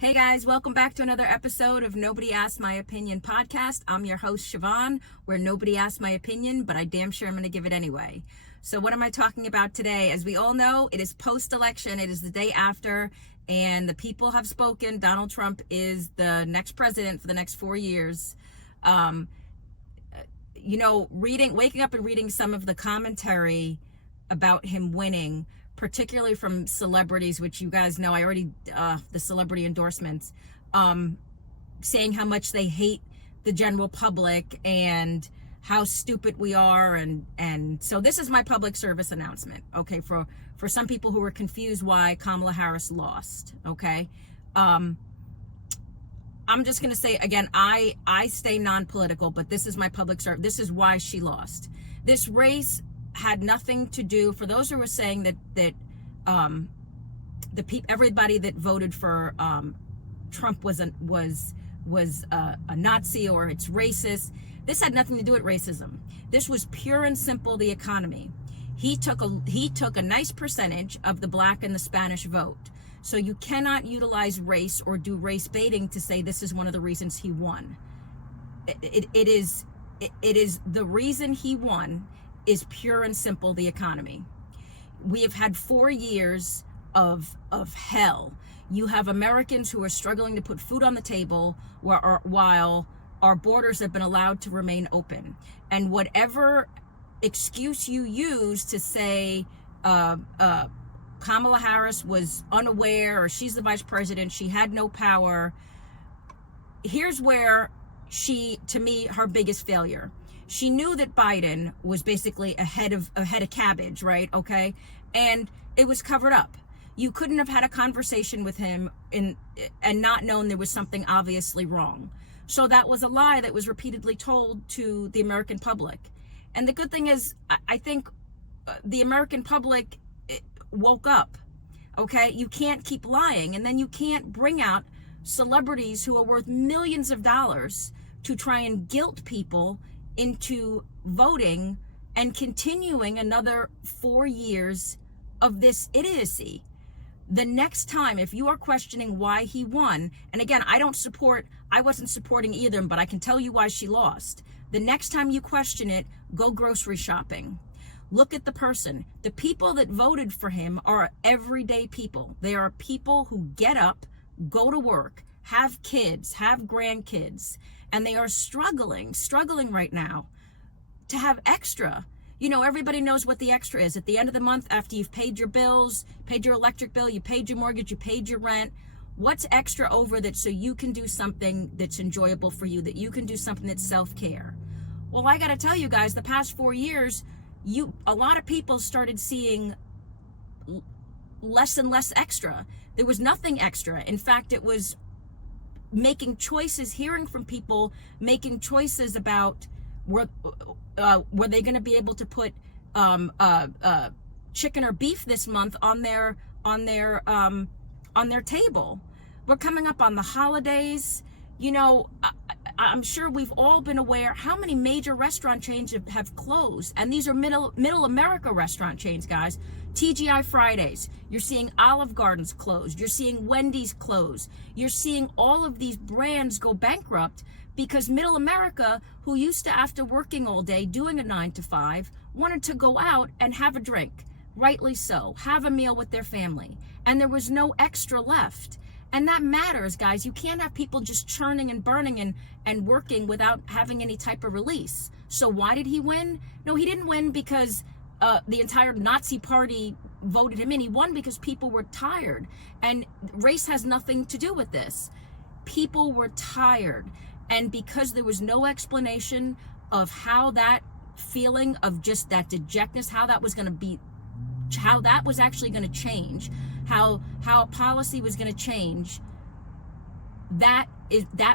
Hey guys, welcome back to another episode of Nobody Asked My Opinion podcast. I'm your host, Siobhan, where nobody asked my opinion, but I damn sure I'm going to give it anyway. So what am I talking about today? As we all know, it is post-election. It is the day after, and the people have spoken. Donald Trump is the next president for the next 4 years. Waking up and reading some of the commentary about him winning, particularly from celebrities, which you guys know, I already, the celebrity endorsements, saying how much they hate the general public and how stupid we are. And so this is my public service announcement, okay, for some people who are confused why Kamala Harris lost, okay? I'm just going to say, again, I stay non-political, but this is my public service. This is why she lost. This race had nothing to do, for those who are saying that everybody that voted for Trump was a Nazi or it's racist. This had nothing to do with racism. This was pure and simple the economy. He took a nice percentage of the black and the Spanish vote. So you cannot utilize race or do race baiting to say this is one of the reasons he won. It is the reason he won is pure and simple the economy. We have had 4 years of hell. You have Americans who are struggling to put food on the table while our borders have been allowed to remain open. And whatever excuse you use to say Kamala Harris was unaware or she's the vice president, she had no power, here's where to me, her biggest failure. She knew that Biden was basically a head of cabbage, right? Okay. And it was covered up. You couldn't have had a conversation with him and not known there was something obviously wrong. So that was a lie that was repeatedly told to the American public. And the good thing is, I think the American public woke up. Okay. You can't keep lying. And then you can't bring out celebrities who are worth millions of dollars to try and guilt people into voting and continuing another 4 years of this idiocy. The next time, if you are questioning why he won, and again, I wasn't supporting either, but I can tell you why she lost. The next time you question it, go grocery shopping. Look at the person. The people that voted for him are everyday people. They are people who get up, go to work, have kids, have grandkids, and they are struggling right now to have extra. You know, everybody knows what the extra is. At the end of the month, after you've paid your bills, paid your electric bill, you paid your mortgage, you paid your rent, what's extra over that so you can do something that's enjoyable for you, that you can do something that's self-care? Well, I got to tell you guys, the past 4 years, a lot of people started seeing less and less extra. There was nothing extra. In fact, it was making choices, hearing from people, making choices about were they going to be able to put chicken or beef this month on their table. We're coming up on the holidays. You know, I'm sure we've all been aware how many major restaurant chains have closed, and these are middle America restaurant chains, guys. TGI Fridays, you're seeing Olive Gardens closed, you're seeing Wendy's closed, you're seeing all of these brands go bankrupt because middle America, who used to, after working all day doing a 9 to 5, wanted to go out and have a drink, rightly so, have a meal with their family, and there was no extra left. And that matters, guys. You can't have people just churning and burning and working without having any type of release. So why did he win? No, he didn't win because the entire Nazi party voted him in. He won because people were tired. And race has nothing to do with this. People were tired. And because there was no explanation of how that feeling of just that dejectness, how that was going to be, how that was actually going to change, how policy was going to change, that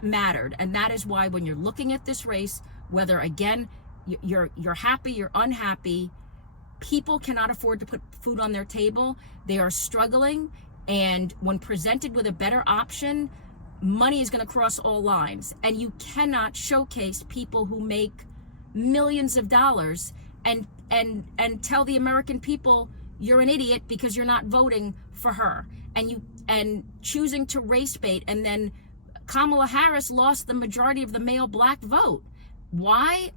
mattered. And that is why when you're looking at this race, whether again you're happy, you're unhappy, people cannot afford to put food on their table. They are struggling, and when presented with a better option, money is going to cross all lines. And you cannot showcase people who make millions of dollars and tell the American people you're an idiot because you're not voting for her. And and choosing to race bait. And then Kamala Harris lost the majority of the male black vote. Why?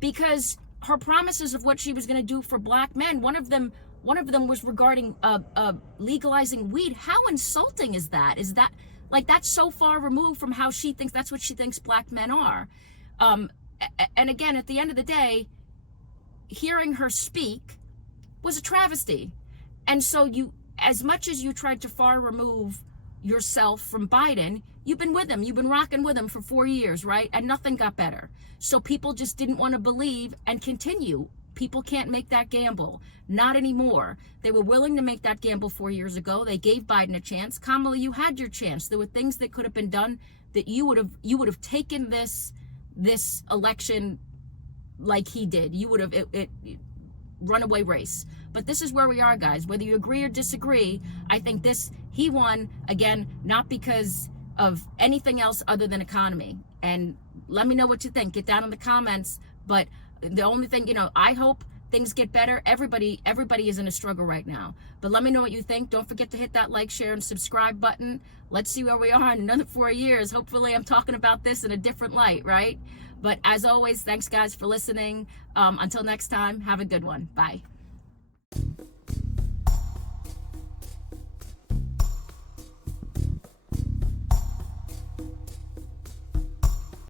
Because her promises of what she was going to do for black men, one of them was regarding legalizing weed. How insulting is that? Is that, like, that's so far removed from how she thinks, that's what she thinks black men are. And again, at the end of the day, hearing her speak was a travesty. And so you, as much as you tried to far remove yourself from Biden, you've been with him. You've been rocking with him for 4 years, right? And nothing got better. So people just didn't want to believe and continue. People can't make that gamble. Not anymore. They were willing to make that gamble 4 years ago. They gave Biden a chance. Kamala, you had your chance. There were things that could have been done that you would have taken this election like he did. You would have it runaway race. But this is where we are, guys. Whether you agree or disagree, I think he won, again, not because of anything else other than economy. And let me know what you think. Get down in the comments. But the only thing, I hope things get better. Everybody is in a struggle right now. But let me know what you think. Don't forget to hit that like, share, and subscribe button. Let's see where we are in another 4 years. Hopefully I'm talking about this in a different light, right? But as always, thanks, guys, for listening. Until next time, have a good one. Bye.